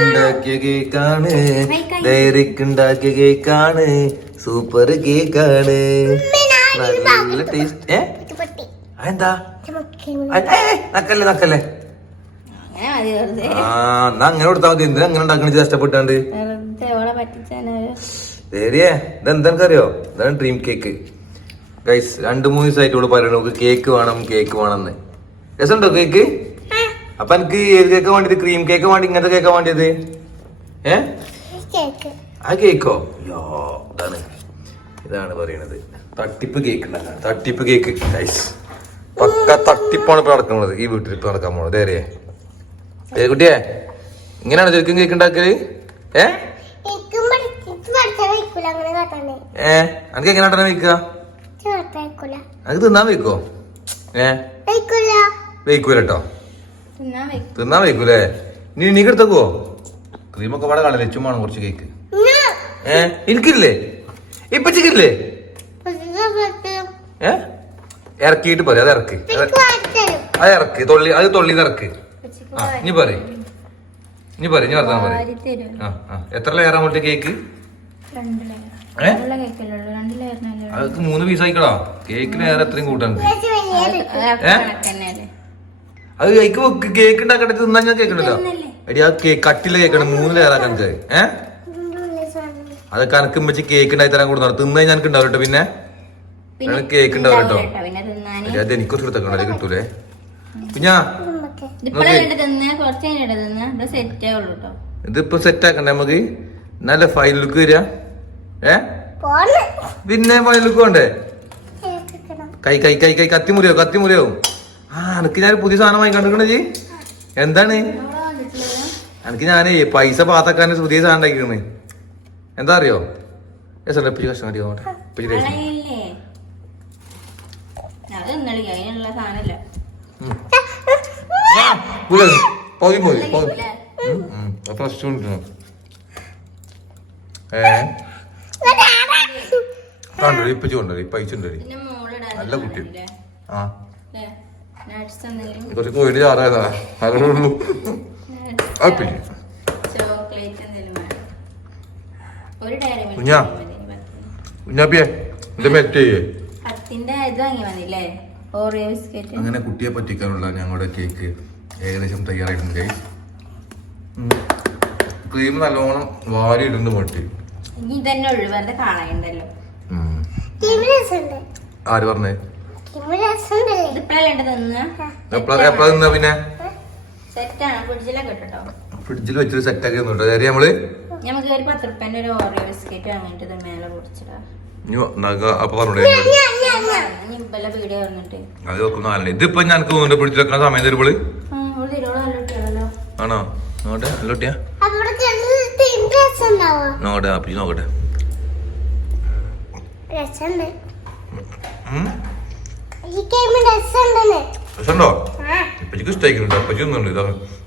ഉണ്ടാക്കിയ കേക്കാണ്. ഡയറിക്ക് ഉണ്ടാക്കിയ കേക്കാണ്. സൂപ്പർ കേക്കാണ്. നല്ല ടേസ്റ്റ്. ഏ? എന്താ നക്കല്ലേ നക്കല്ലേ? ആ എന്നാ അങ്ങനെ കൊടുത്താ മതി. എന്തിനാ അങ്ങനെ ഉണ്ടാക്കണ കഷ്ടപ്പെട്ടാണ്ട് ശരിയേ ഇതെന്താ അറിയോ ഇതാണ് ഡ്രീം കേക്ക് ഗൈസ് രണ്ട് മൂന്ന് ദിവസമായിട്ട് ഇവിടെ പറയണു കേക്ക് വേണം കേക്ക് വേണമെന്ന്. രസമുണ്ടോ കേക്ക് അപ്പൊ എനിക്ക് ഏത് കേക്ക് വേണ്ടത് ക്രീം കേക്ക് വേണ്ടി ഇങ്ങനത്തെ കേക്ക് വേണ്ടത് ഏ? ആ കേക്കോ യോ ഇതാണ്. ഇതാണ് പറയണത്. തട്ടിപ്പ് കേക്ക് ഉണ്ടാക്കാൻ തട്ടിപ്പ് കേക്ക് ഗൈസ് പക്ക തട്ടിപ്പാണ് ഇപ്പൊ നടക്കുന്നത് ഈ വീട്ടിൽ ഇപ്പൊ നടക്കാൻ പോണത്. ഏറിയേ ഏ കുട്ടിയെ ഇങ്ങനെയാണോ ശരിക്കും കേക്ക് ഉണ്ടാക്കൽ? ഏ? ഏ? അനക്ക് എങ്ങനെ ഉണ്ടാ വെക്കുക അനക്ക് തിന്നാൻ വെക്കോ ഏ? വെക്കൂല കേട്ടോ തിന്നാൻ വെക്കും അല്ലേ വെക്കൂലേ ഇനി നീ എടുത്തക്കോ? ക്രീമൊക്കെ പാടെ കാണില്ല? ചുമ്മാണ് കുറച്ച് കേക്ക് ഏ? എനിക്കില്ലേ? ഇപ്പച്ചിക്കില്ലേ? ഏ? ഇറക്കിയിട്ട് പറ അത് ഇറക്ക്. അത് ഇറക്ക് തൊള്ളി അത് തൊള്ളി ഇറക്ക്. ആ ഇനി പറ ഇനി പറ ഇനി വർത്താൻ പറ ആ ആ. എത്ര ലെയർ അങ്ങോട്ട് കേക്ക് അതൊക്കെ മൂന്ന് പീസ് ആയിക്കടാ. കേക്കിന് ഏറെ എത്രയും കൂട്ടാൻ. ഏ? അത് കേക്ക് വെക്ക് കേക്ക് ഉണ്ടാക്കട്ടെ തിന്നാൻ ഞാൻ കേക്കണല്ലോ എടി ആ കേക്ക് കട്ടില കേക്കണം മൂന്ന് ലെയർ ആക്കാൻ ഏ? അത് കണക്ക് വെച്ച് കേക്ക് ഉണ്ടായി തരാൻ കൊടുത്തു തിന്നാൻ ഞാൻ ഉണ്ടാവും കേട്ടോ പിന്നെ. കേക്ക് ഉണ്ടാവും കേട്ടോ അത് എനിക്ക് കൊടുത്തേക്കണോ അത് കിട്ടൂലേ? തിന്നാ? കുറച്ച് തിന്നാ? ഇതിപ്പോ സെറ്റ് ആക്കണ്ടേ നമുക്ക്? നല്ല ഫൈൽ ലുക്ക് വരിക ഏ? പിന്നെ. ഫൈൽ ലുക്ക് വേണ്ടേ? കൈ കൈ കൈ കൈ കത്തി മുറിയോ കത്തി മുറിയോ ആ എനിക്ക് ഞാൻ പുതിയ സാധനം വാങ്ങിക്കണ്ടിരിക്കണ ജി. എന്താണ്? എനിക്ക് ഞാനേ പൈസ പാത്തക്കാൻ പുതിയ സാധനം ഉണ്ടാക്കിക്കണ്. എന്താ അറിയോ? എസ് എപ്പി കഷ്ടം അറിയോ പോയി പോയി പോയി ഏ? കണ്ടോ ഇപ്പച്ചി പൈസ ഉണ്ടോ? പിന്നെ നല്ല കുട്ടി. ആ. കുറച്ച് കോഴിയുടെ ചാറായതാ അതേ ഉള്ളൂ. പിന്നെ. ചോക്ലേറ്റ് എന്തെങ്കിലും വേണം. ഒരു ഡയറി മിൽക്ക് കുഞ്ഞാ. മതി, പത്ത്. കുഞ്ഞാപ്പിയെ ഇത് മെറ്റ് അങ്ങനെ കുട്ടിയെ പറ്റിക്കാനുള്ള ഞങ്ങളുടെ കേക്ക് ഏകദേശം തയ്യാറായിട്ടുണ്ട് ക്രീം നല്ലോണം വാരി ഇടുന്നു പൊട്ടി ഇനി ഇതന്നെ ഉള്ളു. വെറുതെ കളയണ്ടല്ലോ. ഉം. ആര് പറഞ്ഞേ? പിന്നെ? ഫ്രിഡ്ജിൽ വെച്ചൊരു സെറ്റ് ആക്കി തന്നു കേട്ടോ നമ്മൾ? നമുക്ക് ഒരു പത്ത് റുപ്യന്റെ ഒരു ഓറിയോ ബിസ്ക്കറ്റ് വാങ്ങിട്ട് മേലെ പൊടിച്ചിടാ. ഇതിപ്പോ ഞാൻ ഫ്രിഡ്ജിൽ വെക്കുന്ന സമയം തരുമ്പോൾ ആണോ? നോട്ടെ അല്ലോട്ടിയാ നോക്കട്ടെ അപ്പി നോക്കട്ടെ. ഉം. രസമുണ്ടോ? അപ്പച്ചിക്ക് ഇഷ്ടമായിക്കുന്നുണ്ട് അപ്പച്ചി ഒന്നുണ്ട് ഇതാ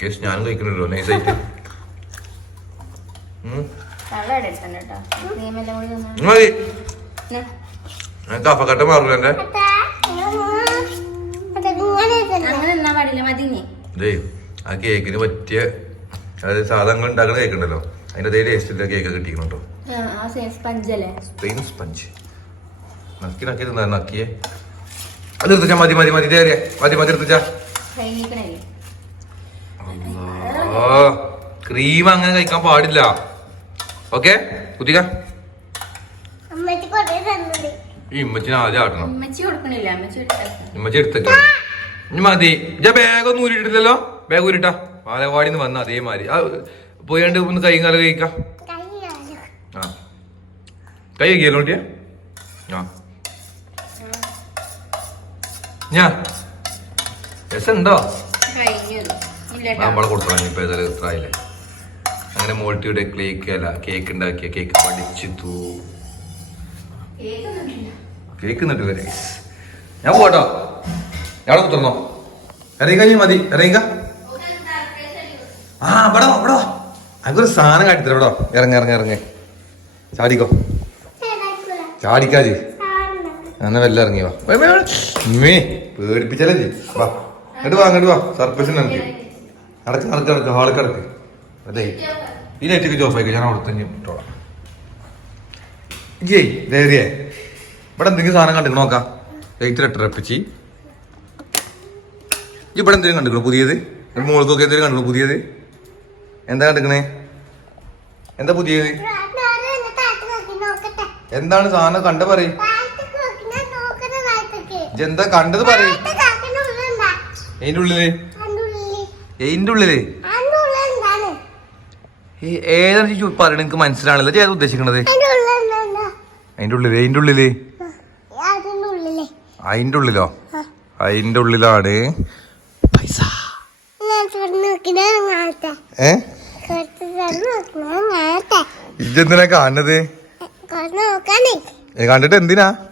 കേസ് ഞാനും കഴിക്കുന്നുണ്ടോ നൈസായിട്ട് മതി. കഫക്കട്ട മാറില്ല എന്റെ? ആ കേക്കിന് പറ്റിയ അതായത് സാധനങ്ങൾ ഉണ്ടാക്കുന്ന കേക്ക് ഉണ്ടല്ലോ അതിന്റെ അതേ ടേസ്റ്റിന്റെ കേക്ക് കിട്ടിക്കണോ സ്പഞ്ച് അല്ലേ? സ്പെയിൻ സ്പഞ്ച് നക്കി നക്കി തിന്നാ നക്കിയേ. അത് എടുത്തുച്ചാ മതി മതി മതി ഇതേ മതി മതി എടുത്തുച്ചാ ക്രീം അങ്ങനെ കഴിക്കാൻ പാടില്ല. ഓക്കെ കുത്തിക്ക. ഇമ്മച്ചിനെ ആദ്യം ആട്ടണം ഇമ്മച്ചി എടുത്തേക്ക ഇനി മതി. ഇജ ബാഗ് ഒന്നും ഊരിട്ടില്ലല്ലോ ബാഗ് ഊരിട്ടാ. പാലവാടിന്ന് വന്ന അതേമാതിരി. ആ പോയാണ്ട് ഒന്ന് കൈ കാലം. കഴിക്കാം ആ. കൈ കഴിക്കല്ലോ കുട്ടിയെ? ആ. ഞാ. രസമുണ്ടോ നമ്മളെ കൊടുക്കണം. ഇപ്പൊ ഏതായാലും ഇത്ര ആയില്ലേ? അങ്ങനെ മോൾട്ടിയുടെ കേക്ക് അല്ല കേക്ക് ഉണ്ടാക്കിയ കേക്ക് പഠിച്ചു തൂ. കേക്ക് നട്ടു വരെ ഞാൻ പോട്ടോ ഞാൻ കുത്തർന്നോ. ഇറങ്ങിക്കഴിഞ്ഞാൽ മതി. ഇറങ്ങിക്ക ആ ഇവിടെ ഇവിടെ അതൊരു സാധനം കാട്ടിത്തരാം ഇവിടെ ഇറങ്ങി ഇറങ്ങ ഇറങ്ങ ഇറങ്ങ. ചാടിക്കോ. ചാടിക്കാജി എന്നാ വല്ല ഇറങ്ങി വാ വേ, വേ, വേ. ഉമ്മേ പേടിപ്പിച്ചാലേ ജി വാ അങ്ങോട്ട് വാ അങ്ങോട്ട് വാ സർപ്രൈസ് എനിക്ക് അടക്ക് അടക്ക് അടക്ക് ഹാൾ കിടക്ക് അതെ ഈ ലൈറ്റൊക്കെ ജോഫ് ആയിക്കോ ഞാൻ അവിടെ തന്നെ ഇട്ടോളാം ജയ് ധൈര്യേ ഇവിടെ എന്തെങ്കിലും സാധനം കണ്ടു നോക്കാം ലൈറ്റ് ഇട്ടറപ്പിച്ച് ഇവിടെ എന്തെങ്കിലും കണ്ടിക്കണോ പുതിയത് മോൾക്കൊക്കെ എന്തെങ്കിലും കണ്ടിക്കണോ പുതിയത് എന്താ കണ്ടിക്കണേ എന്താ പുതിയത് എന്താണ് സാധനം കണ്ട പറയും എന്താ കണ്ടത് പറയും. അതിന്റെ ഉള്ളിൽ? ഏതാണ് പറയണ എനിക്ക് മനസ്സിലാണല്ലോ ഏതാ ഉദ്ദേശിക്കണത്? അതിന്റെ ഉള്ളിൽ അതിന്റെ ഉള്ളിൽ? അതിന്റെ ഉള്ളിലോ. അതിന്റെ ഉള്ളിലാണ്. പൈസ. ഏ? കാണുന്നത്? കണ്ടിട്ട് എന്തിനാ?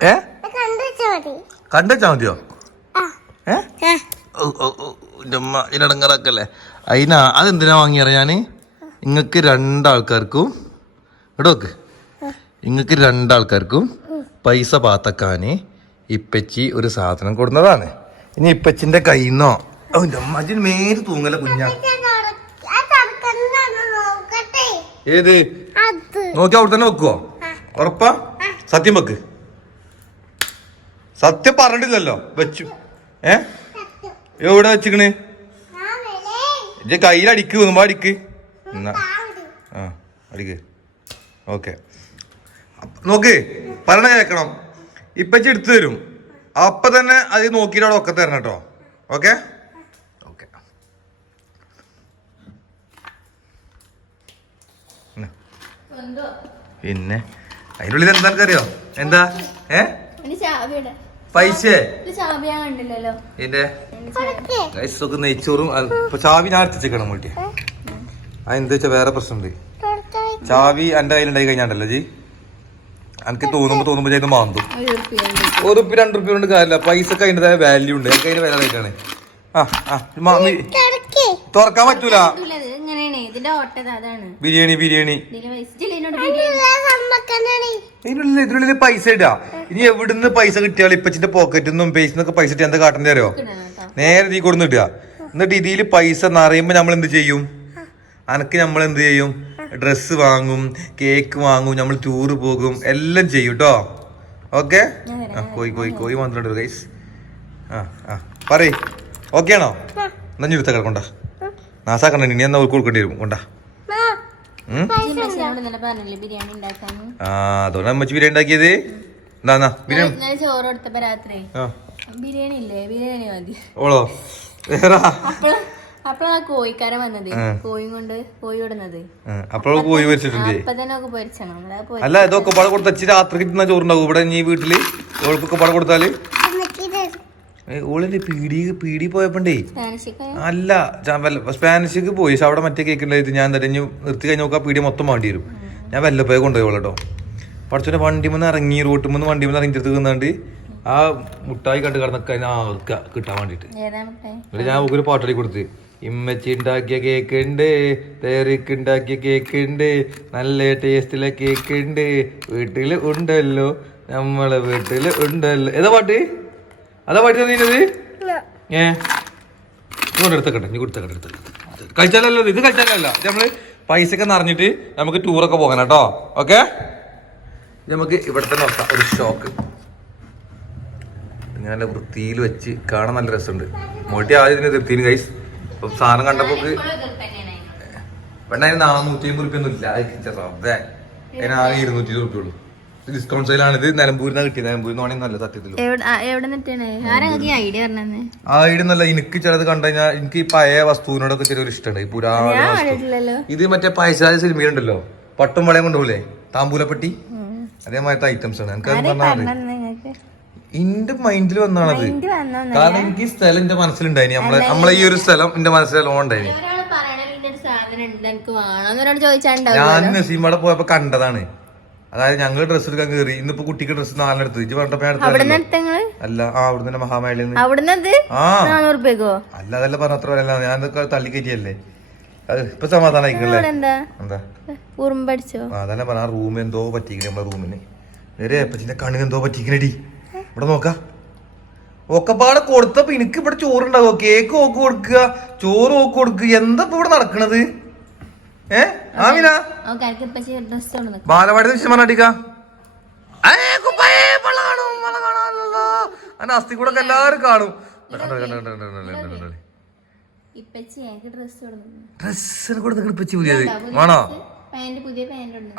ഏ? കണ്ടുവച്ചാ മതിയോ? ഏ? ഇതിനടങ്ങാറാക്കല്ലേ അതിനാ അതെന്തിനാ വാങ്ങിയറ ഞാൻ ഇങ്ങക്ക് രണ്ടാൾക്കാർക്കും ഇടോക്ക് ഇങ്ങക്ക് രണ്ടാൾക്കാർക്കും പൈസ പാത്തക്കാന് ഇപ്പച്ചി ഒരു സാധനം കൊടുന്നതാണ്. ഇനി ഇപ്പച്ചിന്റെ കയ്യിന്നോ? നിന്നോ എന്റെ അമ്മ അതിന് മേൽ തൂങ്ങല കുഞ്ഞാ. ഏത്? നോക്കി അവിടെ തന്നെ വെക്കുവോ ഉറപ്പാ? സത്യം വെക്ക്. സത്യം പറഞ്ഞിട്ടില്ലല്ലോ. വെച്ചു. ഏ? എവിടെ വെച്ചിക്കണ്? ഇജ്ജ് കയ്യിലടിക്ക് ഒന്നുമ്പോ അടിക്ക്. എന്നാ. ആ അടിക്ക്. ഓക്കെ. നോക്ക് പറഞ്ഞ കേക്കണം ഇപ്പച്ചി എടുത്തു തരും. അപ്പൊ തന്നെ അത് നോക്കിയിട്ട് അവിടെ ഒക്കെ തരണം കേട്ടോ. ഓക്കെ? ഓക്കെ. പിന്നെ. അതിനുള്ളിൽ ഉള്ളിൽ എന്താ അറിയോ? എന്താ? ഏ? ചാവിയുടെ പൈസ? എന്റെ നെയ്ച്ചോറും ചാവി ഞാൻ എടുത്തിച്ചേക്കണം വീട്ടിൽ അതെന്താ വെച്ചാ വേറെ പ്രശ്നമുണ്ട്. ചാവി എന്റെ കയ്യിലുണ്ടായി കഴിഞ്ഞാണ്ടല്ലോ ജി? എനിക്ക് തോന്നുമ്പോ തോന്നുമ്പോ ചെയ്ത് മാന്തും. ഒരു ഉപ്പി രണ്ട് റുപ്യ കൊണ്ട് കാര്യമില്ല. പൈസക്ക് അതിന്റെതായ വാല്യൂ ഉണ്ട്. എനിക്ക് അതിന് വില ആയിട്ടാണ് ആ ആ തുറക്കാൻ പറ്റൂല. ഇതിന്റെ ഓട്ടത് അതാണ്. ബിരിയാണി ബിരിയാണി. ഇതിനുള്ളിൽ ഇതിനുള്ളിൽ പൈസ ഇടാ. ഇനി എവിടുന്ന് പൈസ കിട്ടിയാലും ഇപ്പച്ചിന്റെ പോക്കറ്റിൽ നിന്നും പേസിൽ നിന്നൊക്കെ പൈസ ഇട്ട് എന്താ കാട്ടേണ്ടി അറിയോ? നേരെ തീ കൊടുന്ന് ഇടുക. എന്നിട്ട് ഇതിൽ പൈസ നിറയുമ്പോ നമ്മൾ എന്ത് ചെയ്യും? അനക്ക് നമ്മൾ എന്ത് ചെയ്യും? ഡ്രസ്സ് വാങ്ങും കേക്ക് വാങ്ങും നമ്മൾ ടൂറ് പോകും എല്ലാം ചെയ്യും കേട്ടോ ഓക്കെ ആ കോയി കോയി കോയി വന്നിട്ടുണ്ട് ഗൈസ് ആ ആ. പറയ്. ഓക്കെ ആണോ? എന്നാ ഞെടുത്ത കിടക്കൊണ്ട. നാസാക്കണ്ട ഇനി എന്നാ കൊടുക്കേണ്ടി വരും? കൊണ്ടാ. ആ അതുകൊണ്ട് അമ്മച്ചി ബിരിയാണി ഉണ്ടാക്കിയത്. എന്താ ബിരിയാണി. ചോറ് കൊടുത്തപ്പോ രാത്രി. ആ. ബിരിയാണി ഇല്ലേ? ബിരിയാണി മതി. ഓളോ? കോഴിക്കാരൻ വന്നത്. കൊണ്ട് കോഴി വിടുന്നത്. അപ്പോൾ കോഴി വരച്ചിട്ടുണ്ട് അപ്പൊ തന്നെ ഒക്കെ പൊരിച്ചണം. അല്ല ഇതൊക്കെ പാടെ കൊടുത്ത രാത്രി കിട്ടുന്ന ചോറുണ്ടാവും ഇവിടെ നീ വീട്ടിൽ ഓൾക്കൊക്കെ പാടെ കൊടുത്താൽ ഓളിന്റെ പീടി പീടി പോയപ്പോണ്ടേ? അല്ല സ്പാനിഷിക്ക് പോയി. പക്ഷെ അവിടെ മറ്റേ കേക്ക് ഞാൻ തരഞ്ഞു നിർത്തി കഴിഞ്ഞ് നോക്കാം പീടി മൊത്തം വേണ്ടി വരും. ഞാൻ വല്ലപ്പോയ കൊണ്ടുപോയി കേട്ടോ പഠിച്ചോന്റെ വണ്ടി മുന്ന് ഇറങ്ങി റോട്ടിൽ മുന്ന് വണ്ടി മുന്ന് ഇറങ്ങി എടുത്ത് നിന്നാണ്ട് ആ മുട്ടായി കണ്ട് കിടന്നൊക്കെ ആർക്ക കിട്ടാൻ വേണ്ടിട്ട്? എന്നിട്ട് ഞാൻ ഒരു പാട്ടടി കൊടുത്ത്. ഇമ്മച്ചി ഉണ്ടാക്കിയ കേക്ക് ഉണ്ട് തേറിക്ക് ഉണ്ടാക്കിയ കേക്ക് ഉണ്ട് നല്ല ടേസ്റ്റിലെ കേക്ക് ഉണ്ട് വീട്ടിൽ ഉണ്ടല്ലോ നമ്മളെ വീട്ടിൽ ഉണ്ടല്ലോ. ഏതാ പാട്ട്? അതാ പാട്ട് തന്നീനത് ഏ? ഇങ്ങോട്ട് എടുത്തക്കട്ടെ നീ കൊടുത്തക്കട്ടെ എടുത്തക്കട്ടെ. കഴിച്ചാലല്ലോ ഇത് കഴിച്ചാലല്ല. ഇത് നമ്മൾ പൈസ ഒക്കെ നിറഞ്ഞിട്ട് നമുക്ക് ടൂറൊക്കെ പോകണം കേട്ടോ ഓക്കെ? നമുക്ക് ഇവിടെ തന്നെ നോക്കാം ഒരു ഷോക്ക്. ഞാൻ വൃത്തിയിൽ വെച്ച് കാണാൻ നല്ല രസമുണ്ട്. മോട്ടി ആദ്യം ഇതിനെ തൃപ്തിന് കൈസ് അപ്പം സാധനം കണ്ടപ്പോ ഇപ്പോഴും എതിർപ്പ് അതിന് നാനൂറ്റി അമ്പത് റുപ്യൊന്നും ഇല്ല. അതെ അതിനാകെ ആകെ ഇരുന്നൂറ്റി റുപ്യ ഉള്ളൂ. ഡിസ്കൗണ്ട് സെയിലാണ് ഇത് നിലമ്പൂരിൽ നിന്നാണ് കിട്ടിയത്. നിലമ്പൂരിൽ നിന്നാണെങ്കിൽ നല്ല സത്യത്തിൽ ഐഡിയ നല്ല എനിക്ക് ചിലത് കണ്ടു കഴിഞ്ഞാൽ എനിക്ക് ഈ പഴയ വസ്തുവിനോടൊക്കെ ചെറിയൊരു ഇഷ്ടമുണ്ട്. ഈ പുരാണ ഇത് മറ്റേ പൈസായ സിനിമയിലുണ്ടല്ലോ പട്ടും വളയം കൊണ്ടുപോലെ താമ്പൂലപ്പെട്ടി? അതേമാതിരത്തെ ഐറ്റംസ് ആണ്. എനിക്ക് എന്റെ മൈൻഡിൽ വന്നാണത്. കാരണം എനിക്ക് ഈ സ്ഥലം എന്റെ മനസ്സിലുണ്ടായിനി. നമ്മളെ നമ്മളെ ഈ ഒരു സ്ഥലം എന്റെ മനസ്സിൽ ഉണ്ടായിനി ഞാൻ നസീമയുടെ പോയപ്പോ കണ്ടതാണ്. അതായത് ഞങ്ങൾ ഡ്രസ്സ് എടുക്കാൻ കയറി ഇന്നിപ്പോ കുട്ടിക്ക് ഡ്രസ്സ് നാലെടുത്ത് ഇജ്ജ് പറഞ്ഞപ്പോ. നിങ്ങൾ? അല്ല ആ അവിടുന്ന് അല്ല അതല്ല പറഞ്ഞ അത്ര വരല്ല ഞാൻ തള്ളി കയറ്റിയല്ലേ? ഇപ്പൊ സമാധാനം ആയിക്കണല്ലേ എന്താ? അതന്നെ പറഞ്ഞ റൂം എന്തോ പറ്റിക്കണേ നമ്മളെ റൂമിന്. നേരെ അപ്പച്ചിന്റെ കണ്ണിന് എന്തോ പറ്റിക്കണേടി ഇവിടെ നോക്ക. ഒക്കെപ്പാടെ കൊടുത്തപ്പോ എനിക്ക് ഇവിടെ ചോറുണ്ടാവോ. കേക്ക് ഓക്ക് കൊടുക്കുക ചോറ് ഓക്ക് കൊടുക്കുക. എന്താ ഇപ്പൊ ഇവിടെ നടക്കണത്? ഏ? ആമിന? ബാലവാടി വിഷയം അസ്ഥി കൂടെ എല്ലാരും കാണും. ഡ്രസ്സിനെ കൂടെ നിങ്ങൾ ഇപ്പച്ചി പുതിയത്. വേണോ?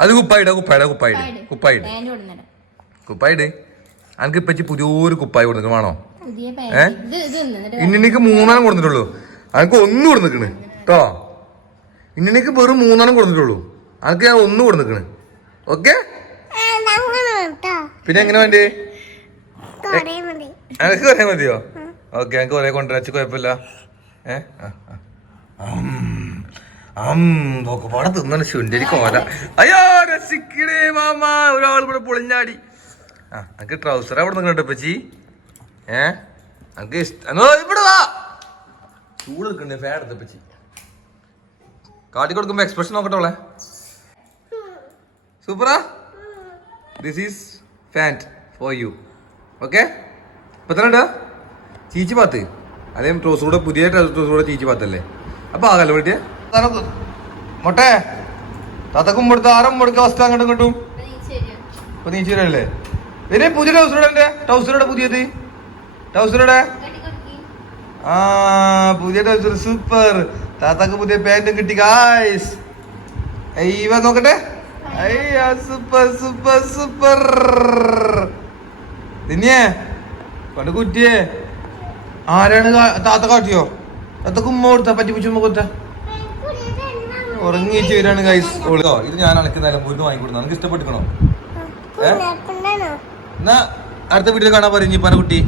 അത് കുപ്പായിട കുപ്പായിട കുപ്പായിട കുപ്പായിട കുപ്പായിട് എനിക്ക് ഇപ്പച്ചി പുതിയൊരു കുപ്പായി കൊടുത്തു വേണോ? ഏഹ് മൂന്നാലും ഇന്നെനിക്ക് മൂന്നെണ്ണം കൊടുത്തിട്ടുള്ളൂ. എനിക്ക് ഒന്നും കൊടുത്തിക്കണ് കേട്ടോ ഇന്നെനിക്ക് വെറും മൂന്നെണ്ണം കൊടുത്തിട്ടുള്ളൂ. അനക്ക് ഞാൻ ഒന്ന് കൊടുത്തിക്കണ് ഓക്കെ? പിന്നെ എങ്ങനെ വേണ്ടി? എനിക്ക് ഒരേ മതിയോ? ഓക്കെ എനിക്ക് ഒരേ കൊണ്ടുവരച്ച് കുഴപ്പമില്ല. ഏ? നോക്കപ്പാടെ തിന്നാണ് ശുണ്ടരി കോല. അയ്യോ രസിക്കണേ മാമ. ഒരാൾ ഇവിടെ പൊളിഞ്ഞാടി. ആ എനിക്ക് ട്രൗസർ അവിടെ നിൽക്കണ്ട പച്ചി ഏ? എനിക്ക് ഇഷ്ടം ഇവിടെ വാ. ചൂട് നിൽക്കണ്ടേ ഫാൻ എടുത്ത പച്ചി കാട്ടി കൊടുക്കുമ്പോ എക്സ്പ്രഷൻ നോക്കട്ടോളെ. സൂപ്പറാ? This is font for you okay ഉണ്ട്? ചീച്ചി പാത്ത്. അതേ ട്രോസ് കൂടെ പുതിയ ട്രോസ് കൂടെ ചീച്ചി പാത്തല്ലേ. അപ്പൊ ആകല്ലോ വിളിട്ട് മൊട്ടേ തത്തക്കും കൊടുത്ത ആരം കൊടുക്ക അവസ്ഥ അങ്ങോട്ടും ഇങ്ങോട്ടും. അപ്പൊ നീ ശരിയല്ലേ പിന്നെ പുതിയ ട്രൗസറോടെ എന്റെ ട്രൗസറോടെ പുതിയത്. കെട്ടിക്കൊടുക്കി ആ പുതിയ ട്രൗസർ സൂപ്പർ താത്താക്ക് പുതിയ പാന്റും കിട്ടി ഗായ്സ് അയ്യവ നോക്കട്ടെ. അയ്യ സൂപ്പർ സൂപ്പർ സൂപ്പർ നിന്നെ കൊണ്ട് കുറ്റിയേ ആരാണ് താത്ത കാട്ടിയോ? താത്ത കുമ്മ കൊടുത്ത പറ്റി പിച്ചുമ്മ കൊടുത്ത. ഉറങ്ങിച്ച് വരാണ് ഗൈസ് ഓളോ ഇത് ഞാൻ അണക്കുന്നാലും നിലമ്പൂരിന്ന് വാങ്ങിക്കൊടുത്തു നിനക്ക് ഇഷ്ടപ്പെട്ടിക്കണോ? ഏ? എന്നാ അടുത്ത വീട്ടിൽ കാണാൻ പറയും പറ കുട്ടി.